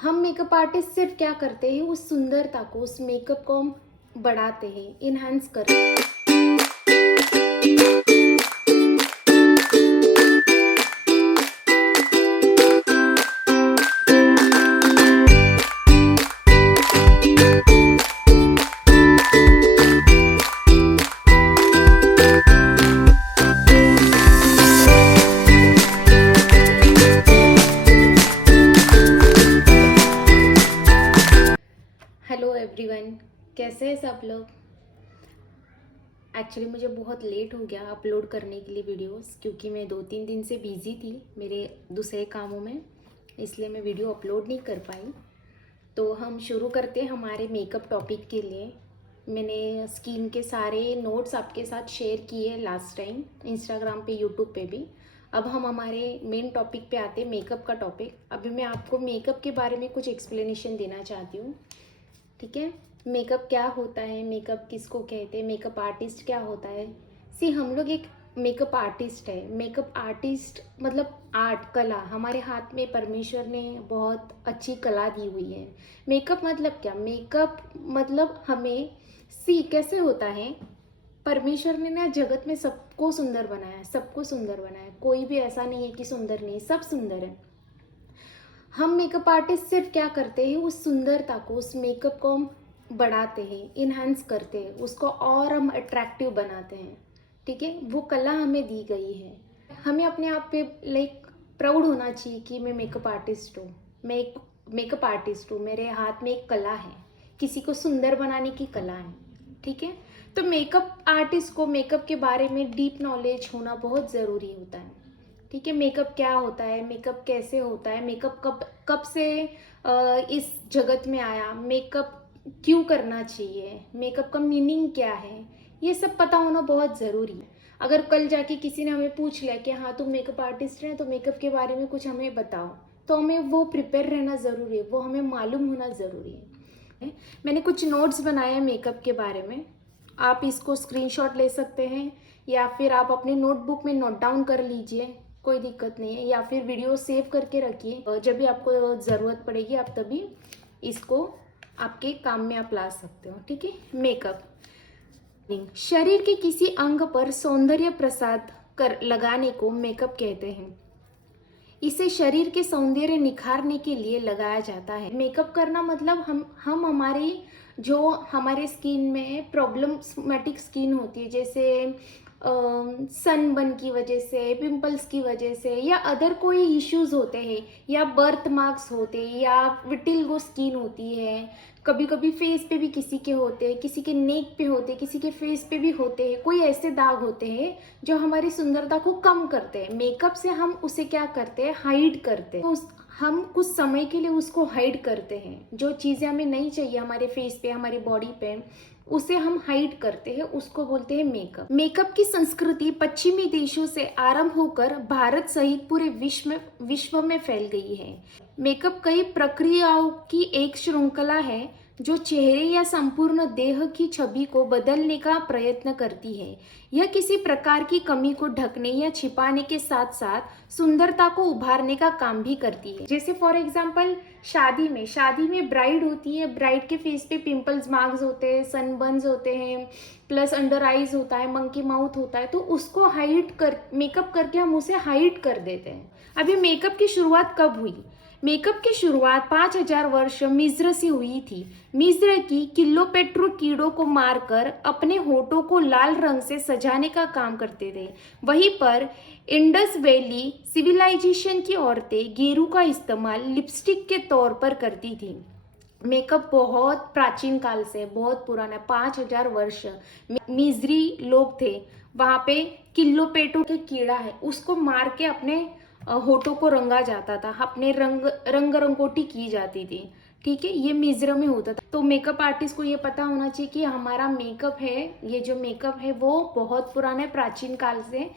हम makeup artist सिर्फ क्या करते हैं, उस सुंदरता को, उस मेकअप को हम बढ़ाते हैं, इन्हांस करते हैं। हेलो एवरीवन, कैसे हैं सब लोग। एक्चुअली मुझे बहुत लेट हो गया अपलोड करने के लिए वीडियोस, क्योंकि मैं 2-3 दिन से बिज़ी थी मेरे दूसरे कामों में, इसलिए मैं वीडियो अपलोड नहीं कर पाई। तो हम शुरू करते हैं हमारे मेकअप टॉपिक के लिए। मैंने स्किन के सारे नोट्स आपके साथ शेयर किए लास्ट टाइम इंस्टाग्राम पे, यूट्यूब पे भी। अब हम हमारे मेन टॉपिक पे आते हैं, मेकअप का टॉपिक। अभी मैं आपको मेकअप के बारे में कुछ एक्सप्लेनेशन देना चाहती हूँ, ठीक है। मेकअप क्या होता है, मेकअप किसको कहते हैं, मेकअप आर्टिस्ट क्या होता है। हम लोग एक मेकअप आर्टिस्ट है। मेकअप आर्टिस्ट मतलब आर्ट, कला। हमारे हाथ में परमेश्वर ने बहुत अच्छी कला दी हुई है। मेकअप मतलब क्या, मेकअप मतलब हमें कैसे होता है, परमेश्वर ने ना जगत में सबको सुंदर बनाया, सबको सुंदर बनाया। कोई भी ऐसा नहीं है कि सुंदर नहीं, सब सुंदर है। हम मेकअप आर्टिस्ट सिर्फ क्या करते हैं, उस सुंदरता को, उस मेकअप को हम बढ़ाते हैं, इन्हांस करते हैं, उसको और हम अट्रैक्टिव बनाते हैं, ठीक है। वो कला हमें दी गई है। हमें अपने आप पे प्राउड होना चाहिए कि मैं मेकअप आर्टिस्ट हूँ, मैं एक मेकअप आर्टिस्ट हूँ, मेरे हाथ में एक कला है, किसी को सुंदर बनाने की कला है, ठीक है। तो मेकअप आर्टिस्ट को मेकअप के बारे में डीप नॉलेज होना बहुत ज़रूरी होता है, ठीक है। मेकअप क्या होता है, मेकअप कैसे होता है, मेकअप कब कब से इस जगत में आया, मेकअप क्यों करना चाहिए, मेकअप का मीनिंग क्या है, ये सब पता होना बहुत ज़रूरी है। अगर कल जाके किसी ने हमें पूछ लिया कि हाँ तुम मेकअप आर्टिस्ट हैं तो मेकअप के बारे में कुछ हमें बताओ, तो हमें वो प्रिपेयर रहना ज़रूरी है, वो हमें मालूम होना ज़रूरी है। मैंने कुछ नोट्स बनाए हैं मेकअप के बारे में, आप इसको स्क्रीनशॉट ले सकते हैं या फिर आप अपने नोटबुक में नोट डाउन कर लीजिए, कोई दिक्कत नहीं है। या फिर वीडियो सेव करके रखिए, जब भी आपको ज़रूरत पड़ेगी आप तभी इसको आपके काम में आप ला सकते हो, ठीक है। मेकअप शरीर के किसी अंग पर सौंदर्य प्रसाद कर लगाने को मेकअप कहते हैं। इसे शरीर के सौंदर्य निखारने के लिए लगाया जाता है। मेकअप करना मतलब हम हमारी जो हमारे स्किन में प्रॉब्लमेटिक स्किन होती है, जैसे सनबर्न की वजह से, पिंपल्स की वजह से, या अदर कोई इश्यूज होते हैं, या बर्थ मार्क्स होते हैं, या विटिलिगो स्किन होती है, कभी कभी फेस पे भी किसी के होते हैं, किसी के नेक पे होते हैं, किसी के फेस पे भी होते हैं। कोई ऐसे दाग होते हैं जो हमारी सुंदरता को कम करते हैं। मेकअप से हम उसे क्या करते हैं, हाइड करते हैं। हम कुछ समय के लिए उसको हाइड करते हैं, जो चीज़ें हमें नहीं चाहिए हमारे फेस पे, हमारी बॉडी पे, उसे हम हाइड करते हैं, उसको बोलते हैं मेकअप। मेकअप की संस्कृति पश्चिमी देशों से आरंभ होकर भारत सहित पूरे विश्व में फैल गई है। मेकअप कई प्रक्रियाओं की एक श्रृंखला है जो चेहरे या संपूर्ण देह की छवि को बदलने का प्रयत्न करती है। यह किसी प्रकार की कमी को ढकने या छिपाने के साथ साथ सुंदरता को उभारने का काम भी करती है। जैसे फॉर एग्जांपल शादी में ब्राइड होती है, ब्राइड के फेस पे पिंपल्स मार्क्स होते हैं, सनबर्न्स होते हैं, प्लस अंडर आइज होता है, मंकी माउथ होता है, तो उसको हाइड कर मेकअप करके हम उसे हाइड कर देते हैं। अभी मेकअप की शुरुआत कब हुई? मेकअप की शुरुआत 5000 वर्ष मिस्र से हुई थी। मिस्र की किलोपेट्रो कीड़ों को मारकर अपने होठों को लाल रंग से सजाने का काम करते थे। वहीं पर इंडस वैली सिविलाइजेशन की औरतें गेरू का इस्तेमाल लिपस्टिक के तौर पर करती थी। मेकअप बहुत प्राचीन काल से, बहुत पुराना, 5000 वर्ष मिस्री लोग थे, वहाँ पे किलोपेट्रो के कीड़ा है उसको मार के अपने होठों को रंगा जाता था, अपने रंगोटी की जाती थी, ठीक है। ये मिस्र में होता था। तो मेकअप आर्टिस्ट को ये पता होना चाहिए कि हमारा मेकअप है, ये जो मेकअप है वो बहुत पुराना है, प्राचीन काल से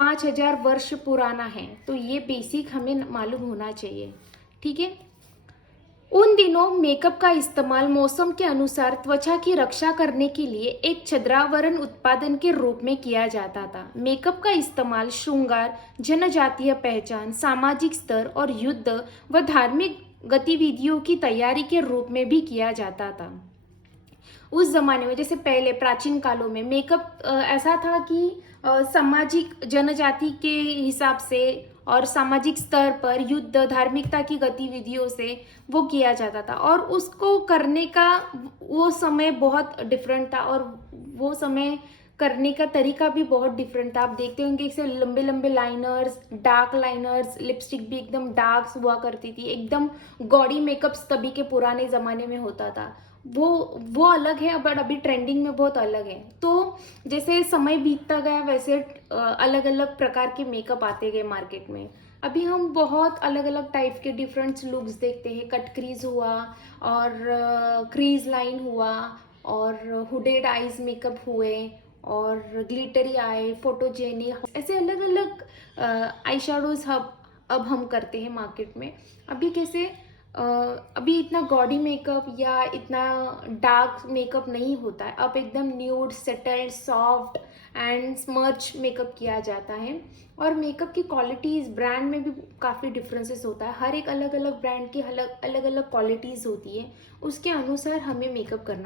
5000 वर्ष पुराना है। तो ये बेसिक हमें मालूम होना चाहिए, ठीक है। उन दिनों मेकअप का इस्तेमाल मौसम के अनुसार त्वचा की रक्षा करने के लिए एक छद्रावरण उत्पादन के रूप में किया जाता था। मेकअप का इस्तेमाल श्रृंगार, जनजातीय पहचान, सामाजिक स्तर और युद्ध व धार्मिक गतिविधियों की तैयारी के रूप में भी किया जाता था। उस ज़माने में, जैसे पहले प्राचीन कालों में मेकअप ऐसा था कि सामाजिक जनजाति के हिसाब से और सामाजिक स्तर पर युद्ध, धार्मिकता की गतिविधियों से वो किया जाता था, और उसको करने का वो समय बहुत डिफरेंट था, और वो समय करने का तरीका भी बहुत डिफरेंट था। आप देखते होंगे कि लंबे लंबे लाइनर्स, डार्क लाइनर्स, लिपस्टिक भी एकदम डार्क हुआ करती थी, एकदम गॉडी मेकअप्स तभी के पुराने ज़माने में होता था। वो अलग है, बट अभी ट्रेंडिंग में बहुत अलग है। तो जैसे समय बीतता गया वैसे अलग अलग प्रकार के मेकअप आते गए मार्केट में। अभी हम बहुत अलग अलग टाइप के डिफरेंट लुक्स देखते हैं। कट क्रीज हुआ, और क्रीज लाइन हुआ, और हुडेड आईज मेकअप हुए, और ग्लिटरी आई, फोटोजेनिक, ऐसे अलग अलग आई शेडोज अब हम करते हैं मार्केट में। अभी कैसे अभी इतना गॉडी मेकअप या इतना डार्क मेकअप नहीं होता है। अब एकदम nude, settled, soft and स्मर्च makeup किया जाता है। और मेकअप की क्वालिटीज़ ब्रांड में भी काफ़ी डिफरेंसेस होता है। हर एक अलग अलग ब्रांड की अलग अलग क्वालिटीज़ होती है, उसके अनुसार हमें मेकअप करना